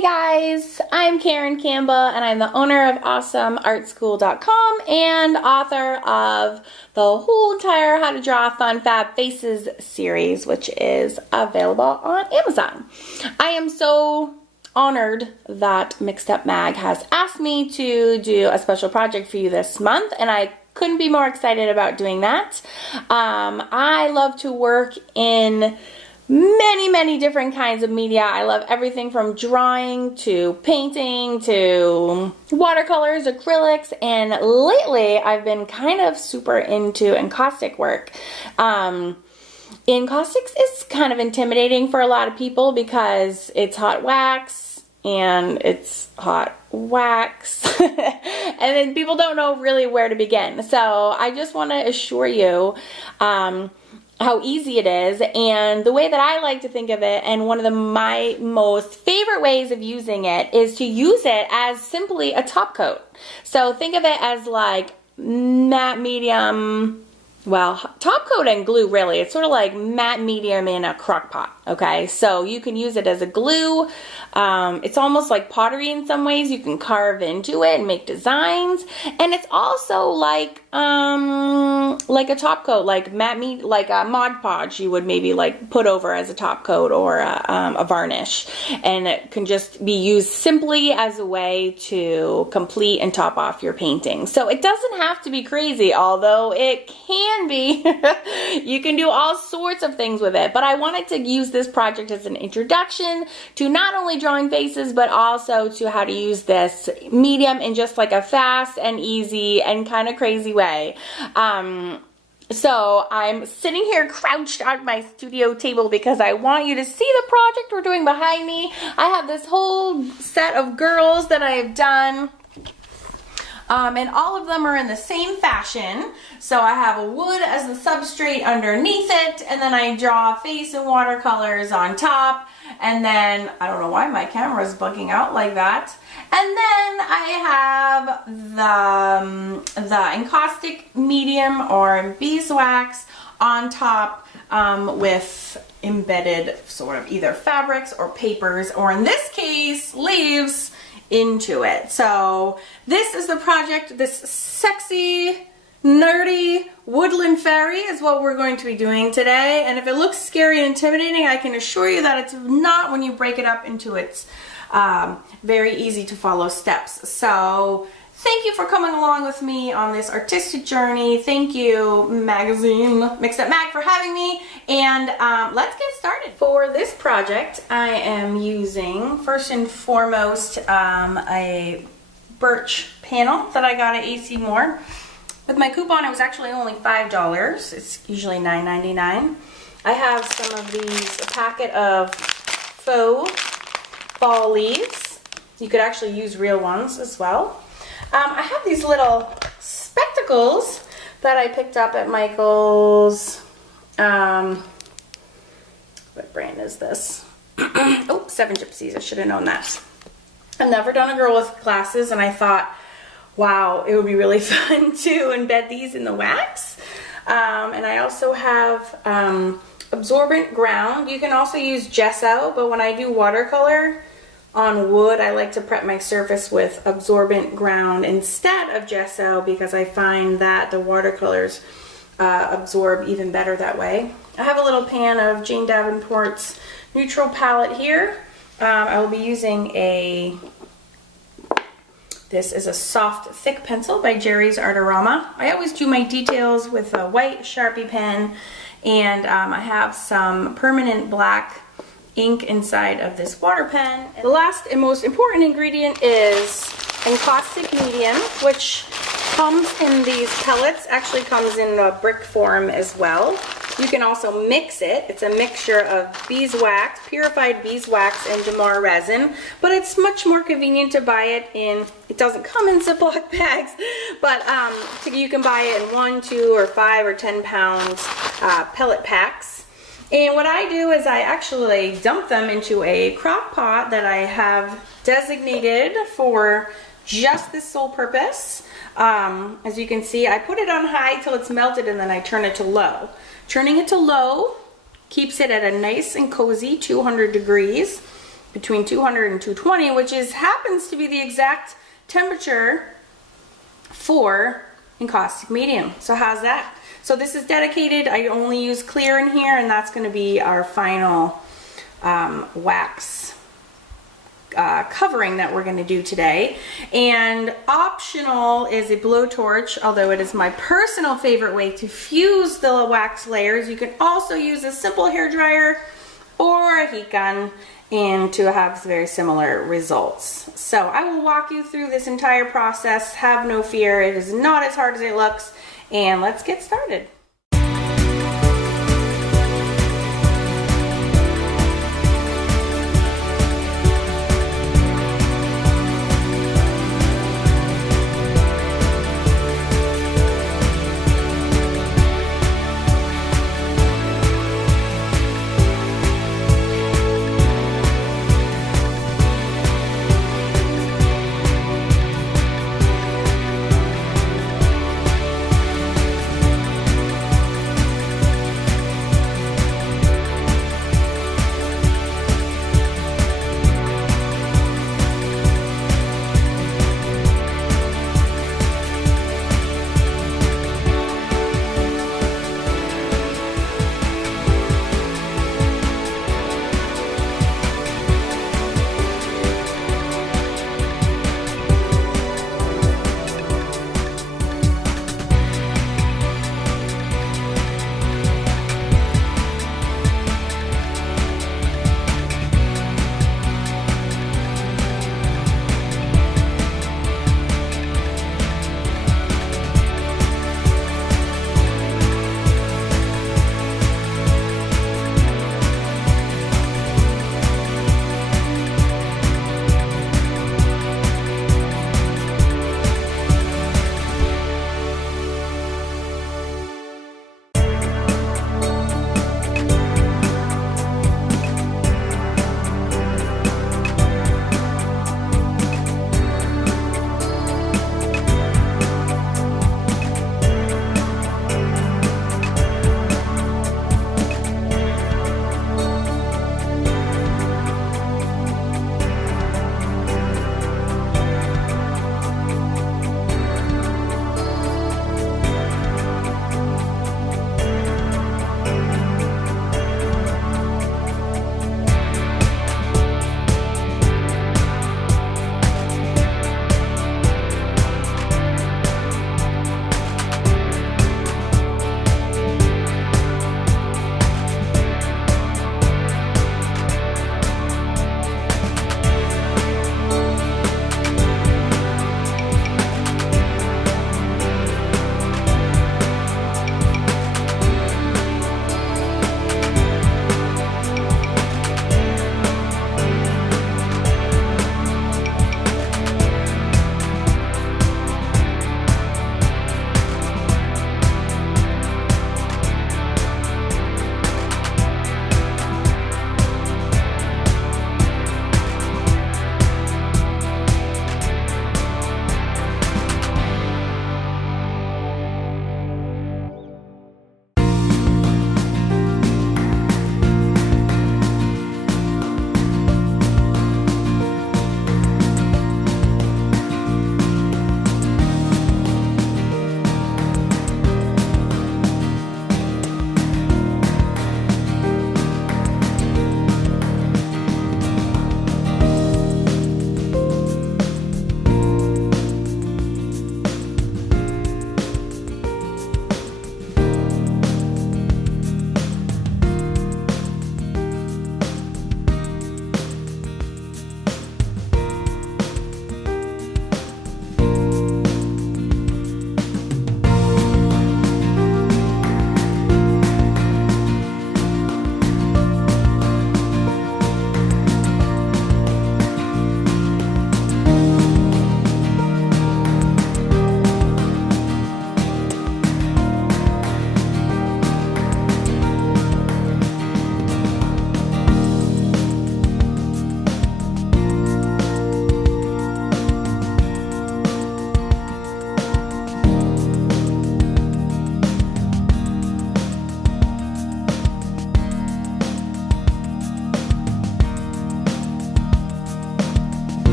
Hey guys, I'm Karen Campbell and I'm the owner of AwesomeArtSchool.com and author of the whole entire How to Draw Fun Fab Faces series, which is available on Amazon. I am so honored that Mixed Up Mag has asked me to do a special project for you this month, and I couldn't be more excited about doing that. I love to work in many different kinds of media. I love everything from drawing to painting to watercolors, acrylics, and lately I've been kind of super into encaustic work. Encaustics is kind of intimidating for a lot of people because it's hot wax and it's hot wax and then people don't know really where to begin. So I just want to assure you how easy it is, and the way that I like to think of it, and one of my most favorite ways of using it is to use it as simply a top coat. So think of it as like matte medium, well, top coat and glue really. It's sort of like matte medium in a crock pot, okay? So you can use it as a glue. It's almost like pottery in some ways. You can carve into it and make designs. And it's also like a top coat, like like a Mod Podge you would maybe like put over as a top coat or a varnish. And it can just be used simply as a way to complete and top off your painting. So it doesn't have to be crazy, although it can be. You can do all sorts of things with it, but I wanted to use this project as an introduction to not only drawing faces, but also to how to use this medium in just like a fast and easy and kind of crazy way. So I'm sitting here crouched at my studio table because I want you to see the project we're doing behind me. I have this whole set of girls that I have done. And all of them are in the same fashion. So I have a wood as the substrate underneath it, and then I draw a face in watercolors on top, and then, I don't know why my camera is bugging out like that. And then I have the encaustic medium or beeswax on top with embedded sort of either fabrics or papers, or in this case, leaves into it. So this is the project. This sexy, nerdy woodland fairy is what we're going to be doing today. And if it looks scary and intimidating, I can assure you that it's not when you break it up into its very easy to follow steps. So thank you for coming along with me on this artistic journey. Thank you, Mixed Up Mag, for having me. And let's get started. For this project, I am using, first and foremost, a birch panel that I got at AC Moore. With my coupon, it was actually only $5. It's usually $9.99. I have some of these, a packet of faux fall leaves. You could actually use real ones as well. I have these little spectacles that I picked up at Michael's. What brand is this? Oh, Seven Gypsies. I should have known that. I've never done a girl with glasses, and I thought, wow, it would be really fun to embed these in the wax. And I also have absorbent ground. You can also use gesso, but when I do watercolor on wood, I like to prep my surface with absorbent ground instead of gesso because I find that the watercolors absorb even better that way. I have a little pan of Jane Davenport's neutral palette here. I will be using this is a soft thick pencil by Jerry's Artarama. I always do my details with a white Sharpie pen, and I have some permanent black ink inside of this water pen. And the last and most important ingredient is encaustic medium, which comes in these pellets, actually comes in a brick form as well. You can also mix it. It's a mixture of beeswax, purified beeswax, and Damar resin, but it's much more convenient to buy it in, it doesn't come in Ziploc bags, but you can buy it in 1, 2, or 5 or 10 pounds pellet packs. And what I do is I actually dump them into a crock pot that I have designated for just this sole purpose. As you can see, I put it on high till it's melted, and then I turn it to low. Turning it to low keeps it at a nice and cozy 200 degrees. between 200 and 220, which happens to be the exact temperature for encaustic medium. So how's that? So this is dedicated. I only use clear in here, and that's going to be our final wax covering that we're going to do today. And optional is a blowtorch, although it is my personal favorite way to fuse the wax layers. You can also use a simple hair dryer or a heat gun and to have very similar results. So I will walk you through this entire process. Have no fear, it is not as hard as it looks, and let's get started.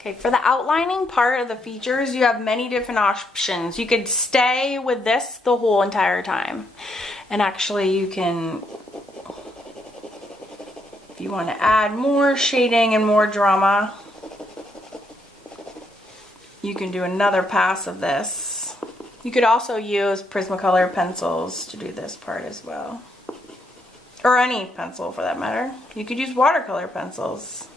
Okay, for the outlining part of the features, you have many different options. You could stay with this the whole entire time. And actually you can, if you want to add more shading and more drama, you can do another pass of this. You could also use Prismacolor pencils to do this part as well. Or any pencil for that matter. You could use watercolor pencils.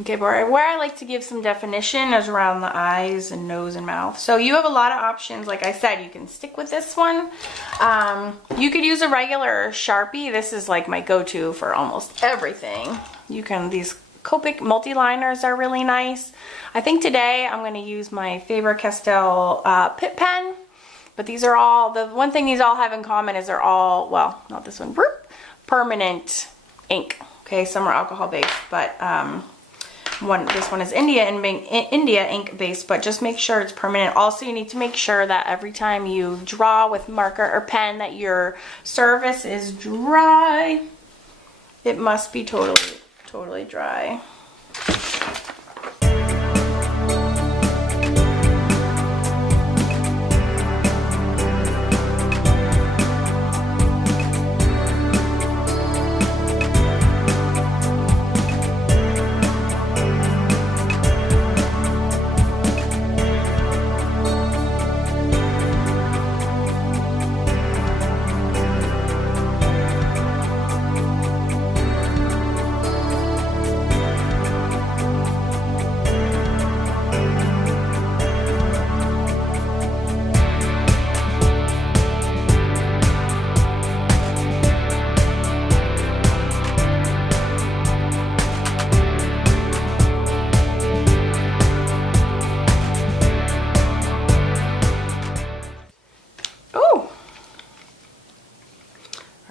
Okay, but where I like to give some definition is around the eyes and nose and mouth. So you have a lot of options. Like I said, you can stick with this one. You could use a regular Sharpie. This is like my go-to for almost everything. You can, these Copic multi-liners are really nice. I think today I'm going to use my Faber-Castell Pip Pen. But these are all, the one thing these all have in common is they're all, well, not this one, permanent ink. Okay, some are alcohol based, but this one is India ink based, but just make sure it's permanent. Also, you need to make sure that every time you draw with marker or pen that your surface is dry. It must be totally dry.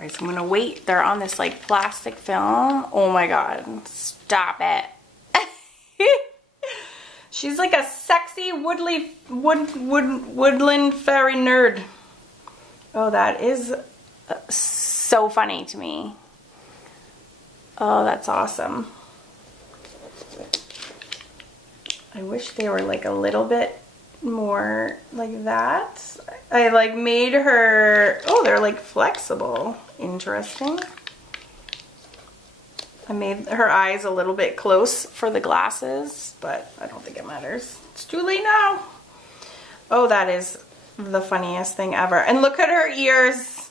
So I'm gonna wait. They're on this like plastic film. Oh my god, stop it. She's like a sexy woodland fairy nerd. Oh, that is so funny to me. Oh, that's awesome. I wish they were like a little bit more like that. I like made her, oh, they're like flexible. Interesting. I made her eyes a little bit close for the glasses, but I don't think it matters. It's too late now. Oh, that is the funniest thing ever. And look at her ears.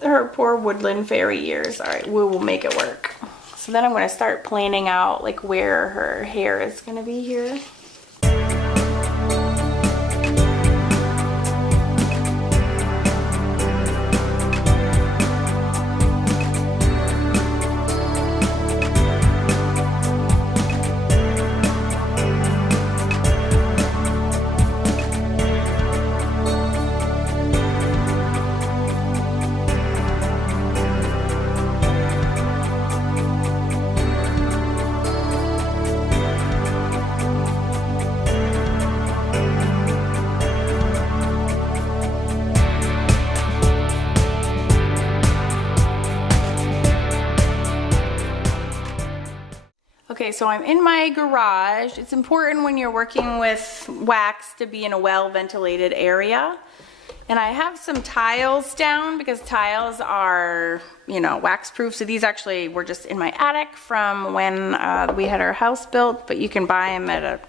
Her poor woodland fairy ears. All right, we will make it work. So then I'm going to start planning out like where her hair is going to be here. Okay, so I'm in my garage. It's important when you're working with wax to be in a well-ventilated area. And I have some tiles down because tiles are, you know, wax-proof. So these actually were just in my attic from when we had our house built, but you can buy them at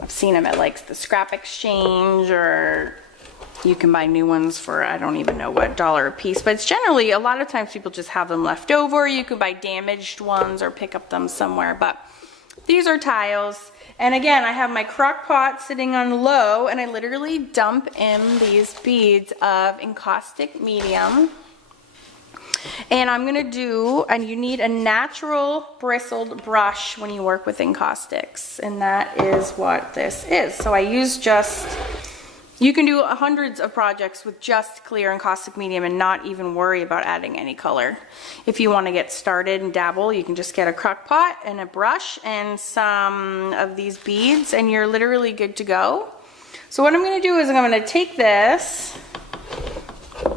I've seen them at like the scrap exchange, or you can buy new ones for, I don't even know what, $1 a piece. But it's generally, a lot of times people just have them left over. You could buy damaged ones or pick up them somewhere. But these are tiles. And again, I have my crock pot sitting on low, and I literally dump in these beads of Encaustic medium. And I'm gonna do, and you need a natural bristled brush when you work with encaustics, and that is what this is. So I use just, you can do hundreds of projects with just clear encaustic medium and not even worry about adding any color. If you want to get started and dabble, you can just get a crock pot and a brush and some of these beads and you're literally good to go. So what I'm going to do is I'm going to take this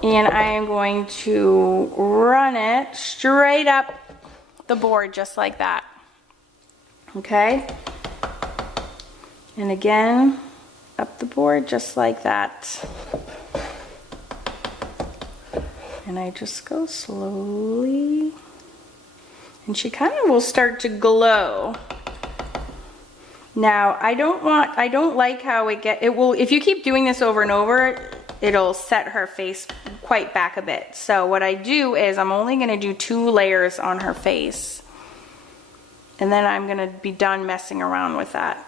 and I am going to run it straight up the board just like that. Okay? And again, up the board just like that. And I just go slowly. And she kind of will start to glow. Now, I don't like how it will, if you keep doing this over and over, it'll set her face quite back a bit. So what I do is I'm only gonna do 2 layers on her face. And then I'm gonna be done messing around with that.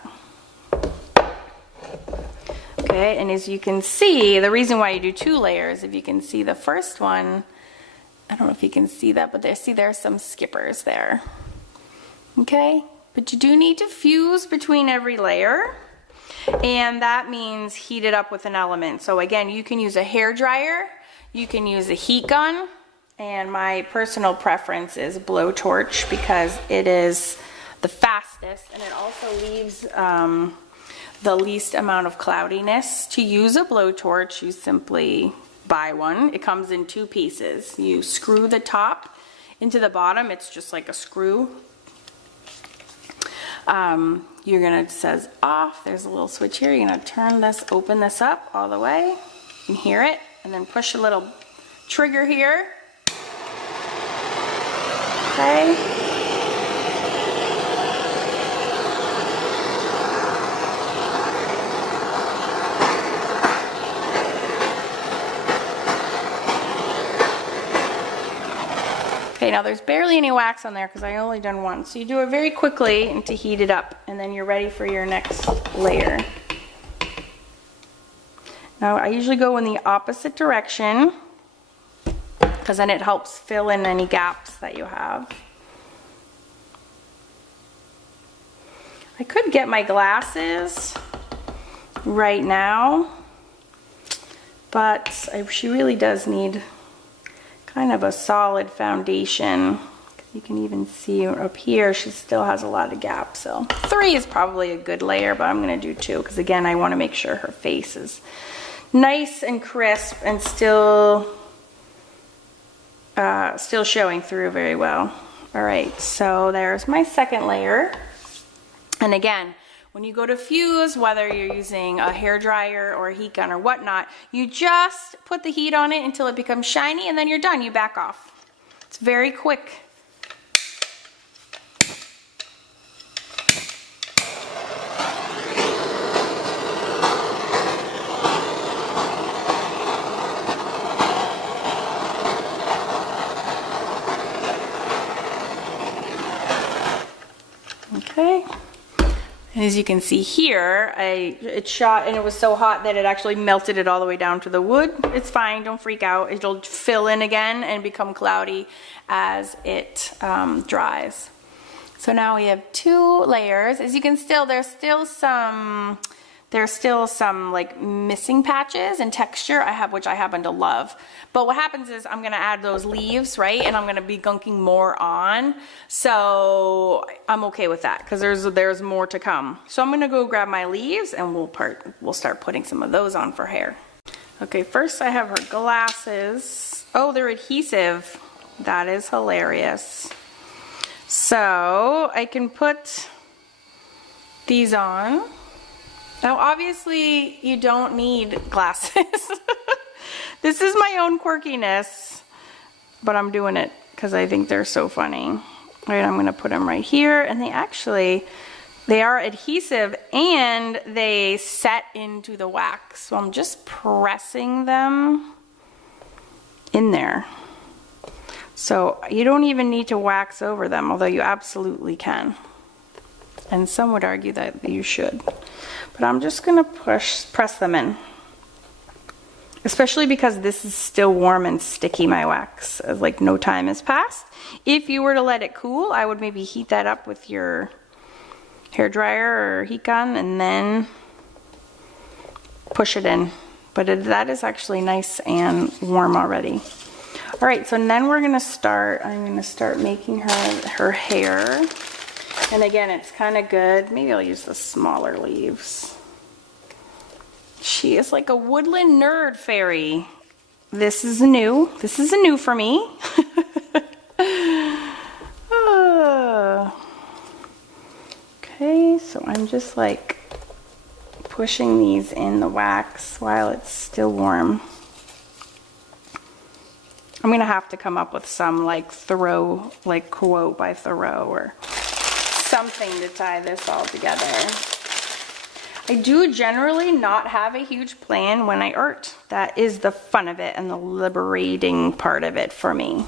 Okay, and as you can see, the reason why you do 2 layers, if you can see the first one, I don't know if you can see that, but there's some skippers there. Okay, but you do need to fuse between every layer, and that means heat it up with an element. So again, you can use a hair dryer, you can use a heat gun, and my personal preference is blowtorch because it is the fastest, and it also leaves the least amount of cloudiness. To use a blowtorch, you simply buy one. It comes in 2 pieces. You screw the top into the bottom. It's just like a screw. You're gonna, it says off. There's a little switch here. You're gonna turn this, open this up all the way. You can hear it, and then push a little trigger here. Okay. Okay, now there's barely any wax on there because I only done one. So you do it very quickly and to heat it up, and then you're ready for your next layer. Now I usually go in the opposite direction because then it helps fill in any gaps that you have. I could get my glasses right now, but she really does need kind of a solid foundation. You can even see up here she still has a lot of gaps. So 3 is probably a good layer, but I'm going to do 2 because again I want to make sure her face is nice and crisp and still showing through very well. All right, so there's my second layer. And again, when you go to fuse, whether you're using a hair dryer or a heat gun or whatnot, you just put the heat on it until it becomes shiny and then you're done. You back off. It's very quick. Okay. And as you can see here, it shot and it was so hot that it actually melted it all the way down to the wood. It's fine, don't freak out. It'll fill in again and become cloudy as it dries. So now we have 2 layers. As you can there's still some like missing patches and texture which I happen to love. But what happens is I'm gonna add those leaves, right? And I'm gonna be gunking more on. So I'm okay with that because there's more to come. So I'm gonna go grab my leaves and we'll start putting some of those on for hair. Okay, first I have her glasses. Oh, they're adhesive. That is hilarious. So I can put these on. Now obviously you don't need glasses. This is my own quirkiness, but I'm doing it because I think they're so funny. All right, I'm gonna put them right here, and they are adhesive and they set into the wax. So I'm just pressing them in there. So you don't even need to wax over them, although you absolutely can. And some would argue that you should. But I'm just gonna press them in. especially because this is still warm and sticky, my wax, as like no time has passed. If you were to let it cool, I would maybe heat that up with your hair dryer or heat gun and then push it in. But that is actually nice and warm already. All right, so then I'm gonna start making her hair. And again, it's kind of good. Maybe I'll use the smaller leaves. She is like a woodland nerd fairy. This is new for me. Okay, so I'm just like pushing these in the wax while it's still warm. I'm gonna have to come up with some like quote by Thoreau or something to tie this all together. I do generally not have a huge plan when I art. That is the fun of it and the liberating part of it for me.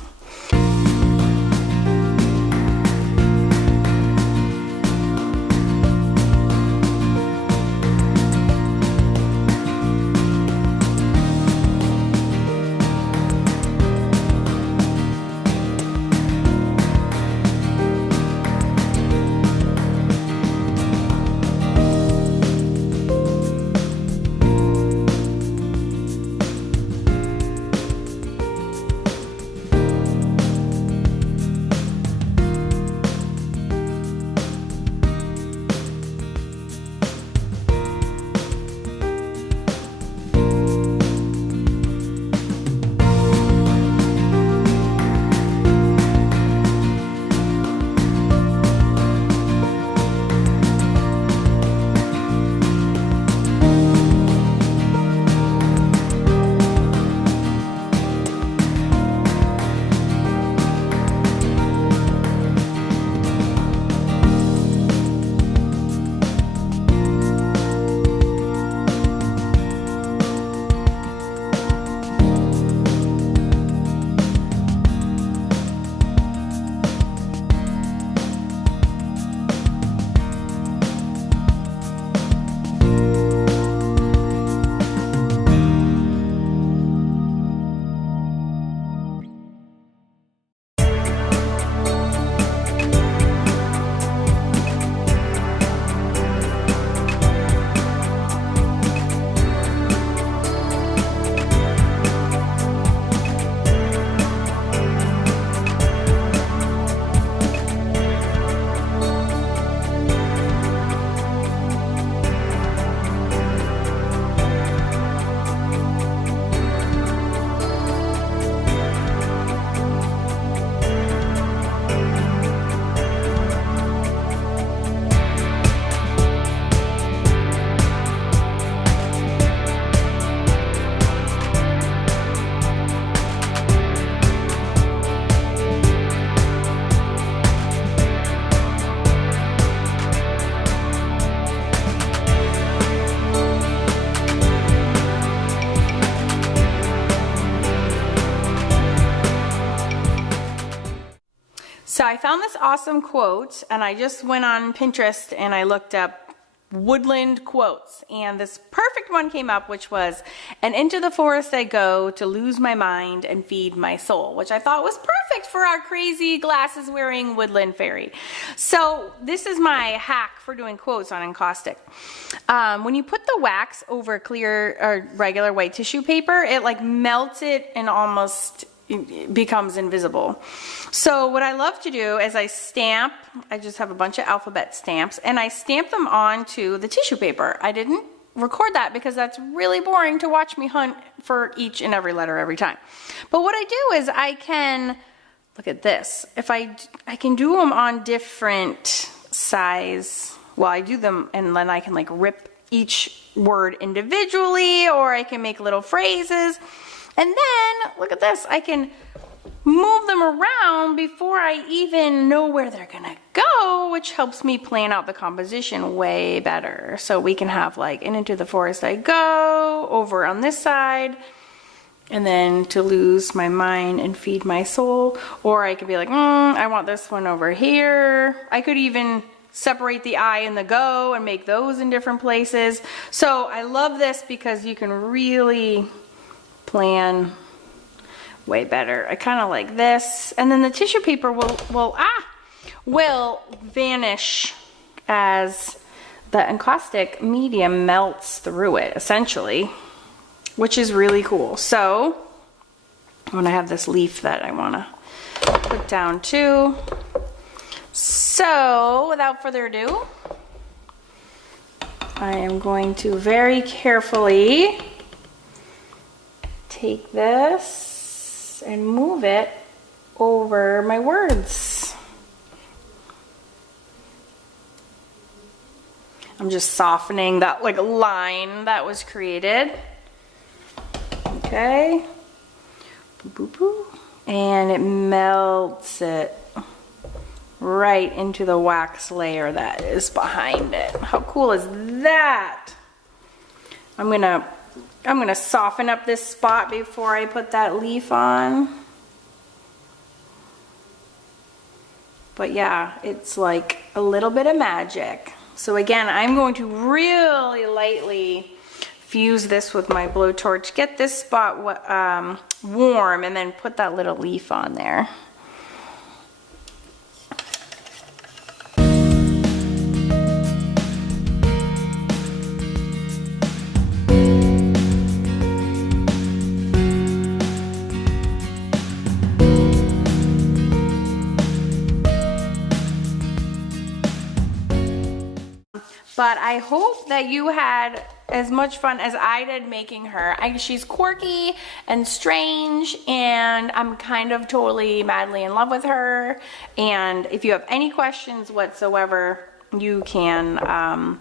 So I found this awesome quote, and I just went on Pinterest and I looked up Woodland quotes, and this perfect one came up, which was, "And into the forest I go to lose my mind and feed my soul," which I thought was perfect for our crazy glasses wearing woodland fairy. So this is my hack for doing quotes on Encaustic. When you put the wax over clear or regular white tissue paper, it like melts it and almost becomes invisible. So what I love to do is I just have a bunch of alphabet stamps and I stamp them onto the tissue paper. I didn't record that because that's really boring to watch me hunt for each and every letter every time. But what I do is I can, look at this, if I can do them on different size, well, I do them and then I can like rip each word individually, or I can make little phrases. And then, look at this, I can move them around before I even know where they're gonna go, which helps me plan out the composition way better. So we can have like, and into the forest I go, over on this side, and then to lose my mind and feed my soul. Or I could be like, I want this one over here. I could even separate the I and the go and make those in different places. So I love this because you can really plan way better. I kind of like this. And then the tissue paper will vanish as the encaustic medium melts through it, essentially, which is really cool. So when I have this leaf that I want to put down too. So without further ado, I am going to very carefully take this and move it over my words. I'm just softening that like line that was created. Okay. Boop, boop, boop. And it melts it right into the wax layer that is behind it. How cool is that? I'm gonna soften up this spot before I put that leaf on. But yeah, it's like a little bit of magic. So again, I'm going to really lightly fuse this with my blowtorch, get this spot warm, and then put that little leaf on there. But I hope that you had as much fun as I did making her. She's quirky and strange, and I'm kind of totally madly in love with her. And if you have any questions whatsoever, you can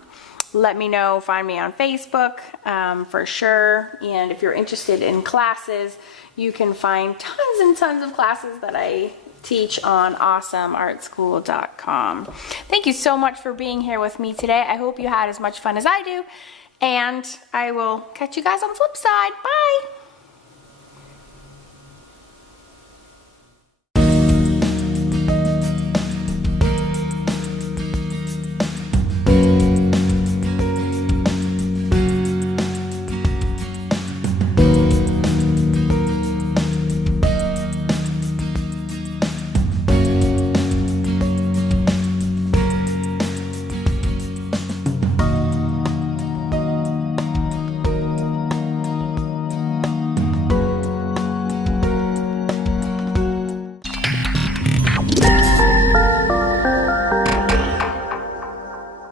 let me know. Find me on Facebook for sure. And if you're interested in classes, you can find tons and tons of classes that I teach on awesomeartschool.com. Thank you so much for being here with me today. I hope you had as much fun as I do, and I will catch you guys on the flip side. Bye!